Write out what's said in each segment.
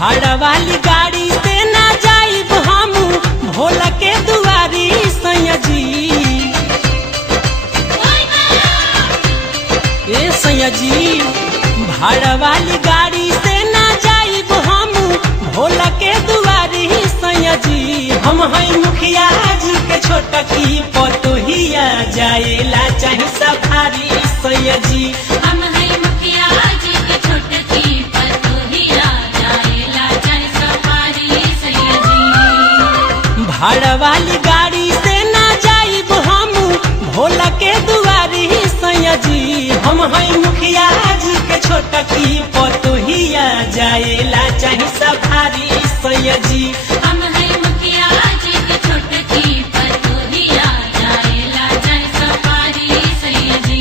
भाड़ा वाली गाड़ी से ना जाइब हम भोला के दुआरी सैया जी। ए सैया जी, भाड़ा वाली गाड़ी से ना जाइब हम भोला के दुआरी सैया जी। हम हैं मुखिया जी के छोटा की पतोहिया जाएला चाहे सफारी सैया जी। हम हैं मुखिया जी के छोटा की पतोहिया जाएला चाहे सफारी सैया जी। भाड़ा वाली गाड़ी से ना जाइब हम भोला के दुआरी सैया जी। हम हैं मुखिया जी के छोटा की पतोहिया जाएला चाहे सफारी सैया जी। हम हैं मुखिया जी के छोटा की पतोहिया जाएला चाहे सफारी सैया जी।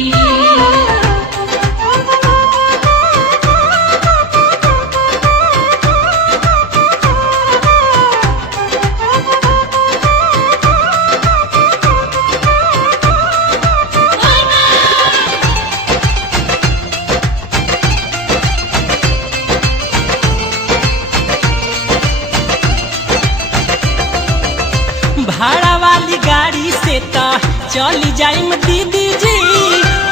भाड़ा वाली गाड़ी से तो चली जाइम दीदी जी।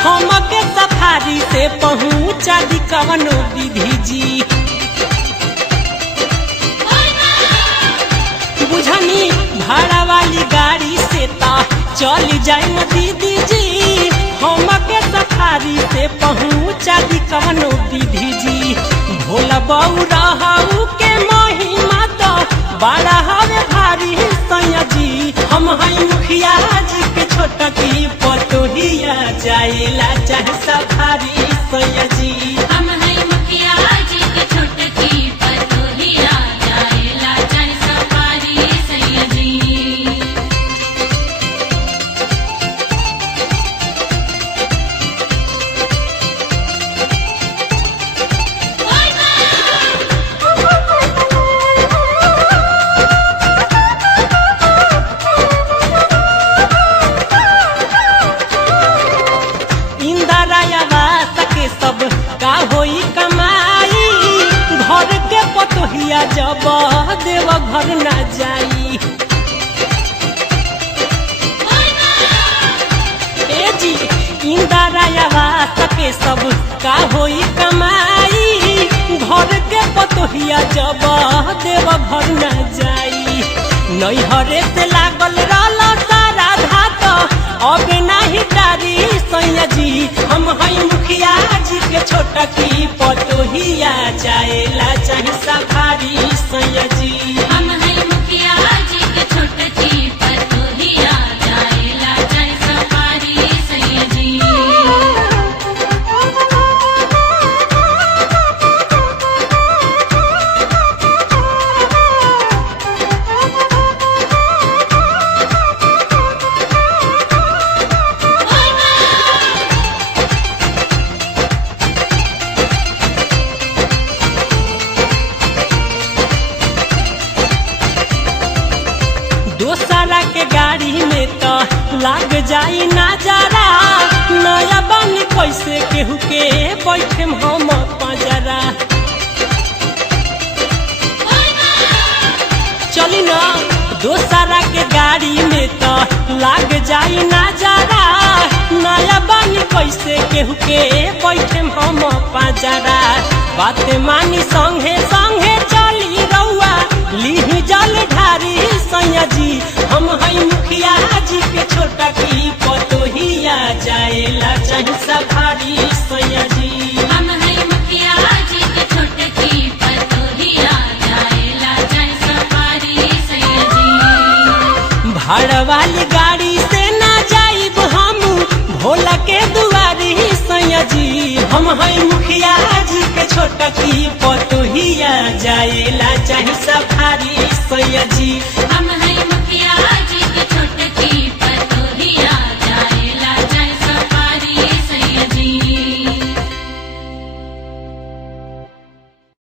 हम के सफारी से पहुँचा दी कवनो विधि जी। बुझनी भाड़ा वाली गाड़ी से तो चली जाइम दीदी जी। हम के सफारी से पहुँचा दी कवनो विधि जी। भोला बऊ रहू के महिमा तो बड़ा हवे भारी सैया जी। हम हैं मुखिया जी के छोटा की पतोहिया जाएला चाहे सफारी सैया जी। हम हैं मुखिया जी के छोटा की पतोहिया जाएला चाहे सफारी सैया जी। सब का होई कमाई घर के पतोहिया जब देव घर न जाई। ए जी, इंदरायावा के सब का होई कमाई घर के पतोहिया जब देव घर न जाई। नैहरे से लागल रहला सारा धात अब नहीं डारी सैया जी। हम हैं मुखिया जी के छोटा की पतोहिया जाएला चाहे सफारी सैया जी। हम हैं मुखिया जी के छोटा की पतोहिया जाएला चाहे सफारी सैया जी। दोसरा के गाड़ी में तो लाग जाई नजारा। नया बनी कैसे केहू के बैठे हम पंजरा। चली ना दोसरा के गाड़ी में तो लाग जाई नजारा। नया बनी कैसे केहू के बैठे हम पंजरा। बात मानी संगे संगे चली रउआ लीही जल ढारी सैया जी। हम हैं मुखिया जी के छोटा की पतोहिया जाएला चाहे सफारी सैया जी। हम हैं मुखिया जी के छोटा की पतोहिया जाएला चाहे सफारी सैया जी। भाड़ा वाली गाड़ी से ना जाइब हम भोला के दुआरी सैया जी। हम हैं मुखिया जी के छोटा की पतोहिया कहिया जाएला चाहे सफारी सैया जी